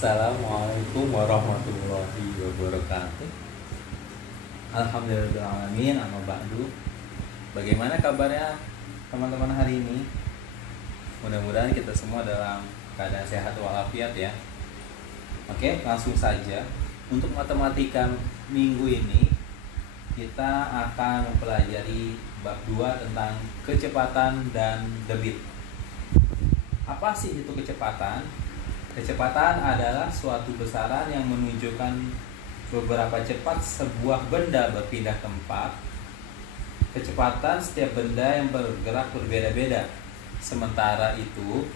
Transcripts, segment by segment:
Assalamualaikum warahmatullahi wabarakatuh. Alhamdulillahirrahmanirrahim. Amma ba'du. Bagaimana kabarnya teman-teman hari ini? Mudah-mudahan kita semua dalam keadaan sehat walafiat ya. Oke, langsung saja. Untuk matematika minggu ini kita akan mempelajari bab 2 tentang kecepatan dan debit. Apa sih itu kecepatan? Kecepatan adalah suatu besaran yang menunjukkan beberapa cepat sebuah benda berpindah tempat. Kecepatan setiap benda yang bergerak berbeda-beda. Sementara itu,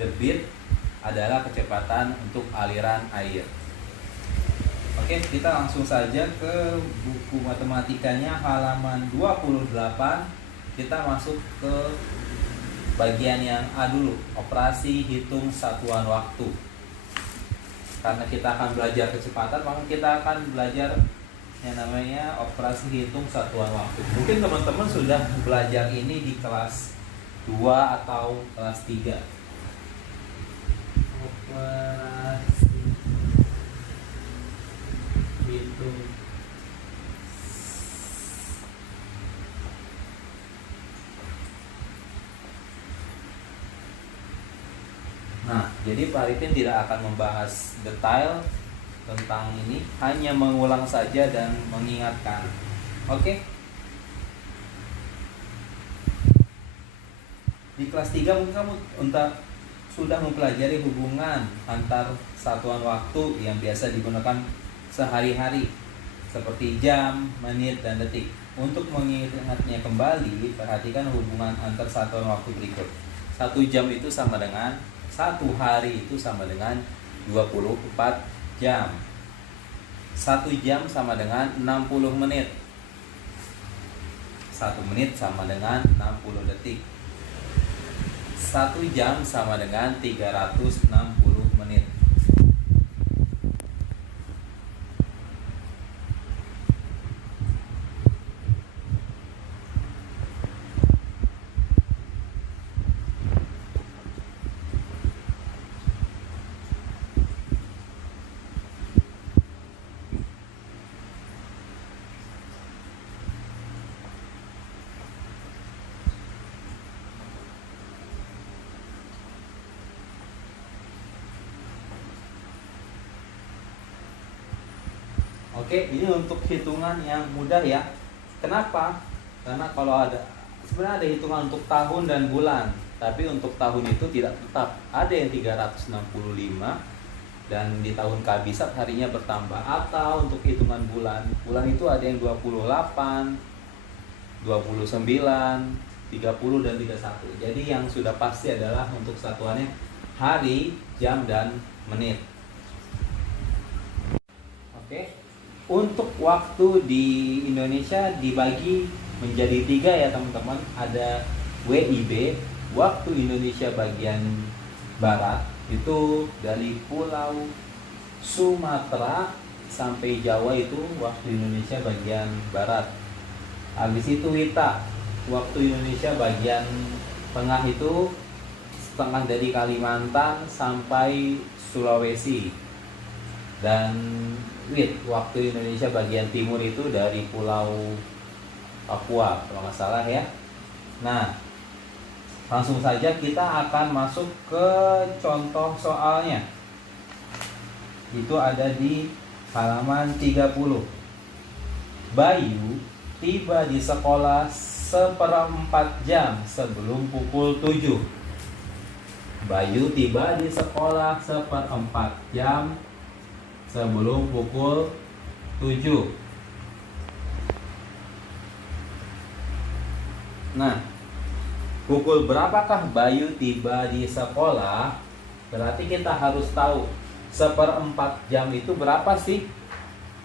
debit adalah kecepatan untuk aliran air. Oke, kita langsung saja ke buku matematikanya halaman 28. Kita masuk ke bagian yang A dulu, operasi hitung satuan waktu. Karena kita akan belajar kecepatan, maka kita akan belajar yang namanya operasi hitung satuan waktu. Mungkin teman-teman sudah belajar ini di kelas 2 atau kelas 3. Operasi hitung jadi Pak Arifin tidak akan membahas detail tentang ini, hanya mengulang saja dan mengingatkan. Oke? Di kelas 3 mungkin kamu sudah mempelajari hubungan antar satuan waktu yang biasa digunakan sehari-hari, seperti jam, menit, dan detik. Untuk mengingatnya kembali, perhatikan hubungan antar satuan waktu berikut. 1 jam itu sama dengan 1 hari itu sama dengan 24 jam. 1 jam sama dengan 60 menit. 1 menit sama dengan 60 detik. 1 jam sama dengan 360 menit. Oke, ini untuk hitungan yang mudah ya. Kenapa? Karena kalau sebenarnya ada hitungan untuk tahun dan bulan, tapi untuk tahun itu tidak tetap. Ada yang 365 dan di tahun kabisat harinya bertambah. Atau untuk hitungan bulan itu ada yang 28, 29, 30 dan 31. Jadi yang sudah pasti adalah untuk satuannya hari, jam dan menit. Oke. Untuk waktu di Indonesia dibagi menjadi 3 ya teman-teman. Ada WIB, waktu Indonesia bagian barat, itu dari Pulau Sumatera sampai Jawa itu waktu Indonesia bagian barat. Habis itu WITA, waktu Indonesia bagian tengah itu setengah dari Kalimantan sampai Sulawesi. Dan WIT, waktu Indonesia bagian timur itu dari Pulau Papua kalau nggak salah ya. Nah, langsung saja kita akan masuk ke contoh soalnya. Itu ada di halaman 30. Bayu tiba di sekolah 1/4 jam sebelum pukul 7. Bayu tiba di sekolah 1/4 jam sebelum pukul 7. Nah, pukul berapakah Bayu tiba di sekolah? Berarti kita harus tahu 1/4 jam itu berapa sih?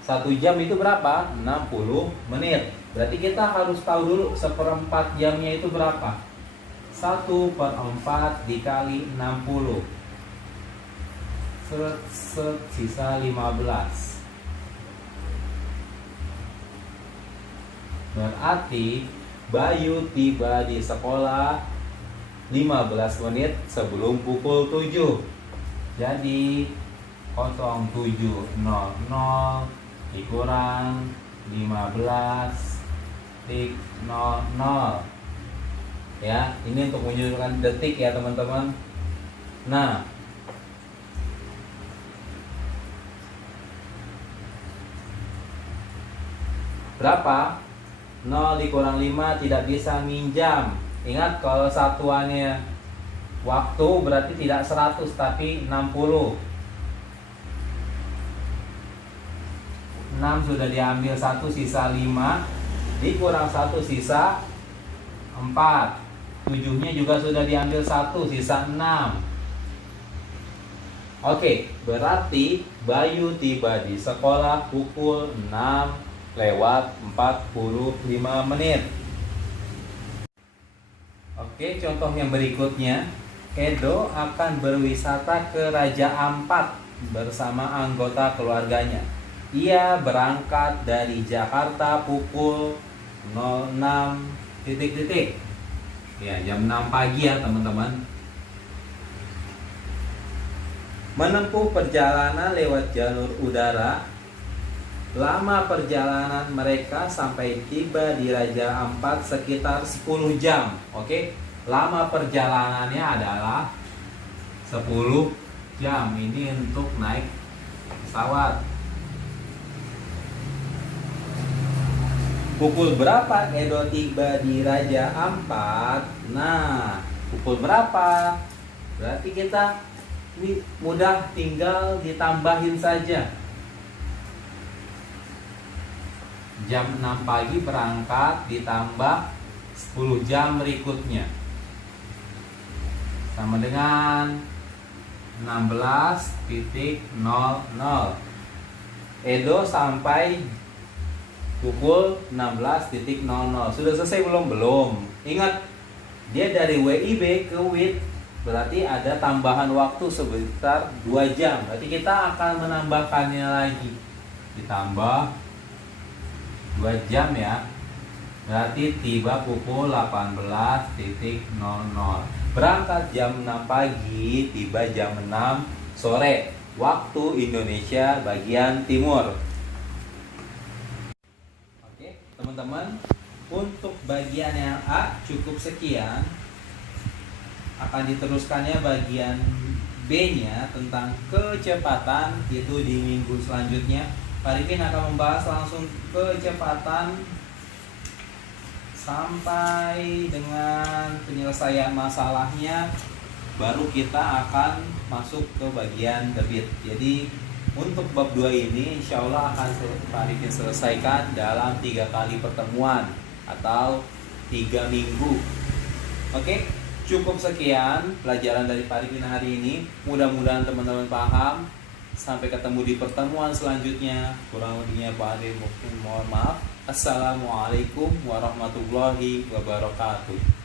1 jam itu berapa? 60 menit. Berarti kita harus tahu dulu 1/4 jamnya itu berapa. 1/4 dikali 60. Sisa 15. Berarti Bayu tiba di sekolah 15 menit sebelum pukul 7. Jadi 0700 dikurang 15.00 ya. Ini untuk menunjukkan detik ya teman-teman. Nah, berapa? 0 dikurang 5 tidak bisa minjam. Ingat kalau satuannya waktu berarti tidak 100 tapi 60. 6 sudah diambil 1 sisa 5 dikurang 1 sisa 4. 7-nya juga sudah diambil 1 sisa 6. Oke, berarti Bayu tiba di sekolah pukul 6:45 menit. Oke, contoh yang berikutnya, Edo akan berwisata ke Raja Ampat bersama anggota keluarganya. Ia berangkat dari Jakarta pukul 06 titik. Ya, jam 6 pagi ya teman-teman. Menempuh perjalanan lewat jalur udara. Lama perjalanan mereka sampai tiba di Raja Ampat sekitar 10 jam. Oke, lama perjalanannya adalah 10 jam. Ini untuk naik pesawat. Pukul berapa Edo tiba di Raja Ampat? Nah, pukul berapa? Berarti kita ini mudah, tinggal ditambahin saja. Jam 6 pagi berangkat ditambah 10 jam berikutnya sama dengan 16.00. Edo sampai pukul 16.00. Sudah selesai belum? Belum. Ingat, dia dari WIB ke WIT, berarti ada tambahan waktu sekitar 2 jam. Berarti kita akan menambahkannya lagi. Ditambah 2 jam ya. Berarti tiba pukul 18.00. Berangkat jam 6 pagi, tiba jam 6 sore. Waktu Indonesia bagian timur. Teman-teman, untuk bagian yang A cukup sekian. Akan diteruskannya bagian B-nya tentang kecepatan, itu di minggu selanjutnya. Pak Arifin akan membahas langsung kecepatan sampai dengan penyelesaian masalahnya. Baru kita akan masuk ke bagian debit. Jadi untuk bab 2 ini insya Allah akan Pak Arifin selesaikan dalam 3 kali pertemuan atau 3 minggu. Oke, cukup sekian pelajaran dari Pak Arifin hari ini. Mudah-mudahan teman-teman paham. Sampai ketemu di pertemuan selanjutnya. Kurang lebihnya Pak Arifin mohon maaf. Assalamualaikum warahmatullahi wabarakatuh.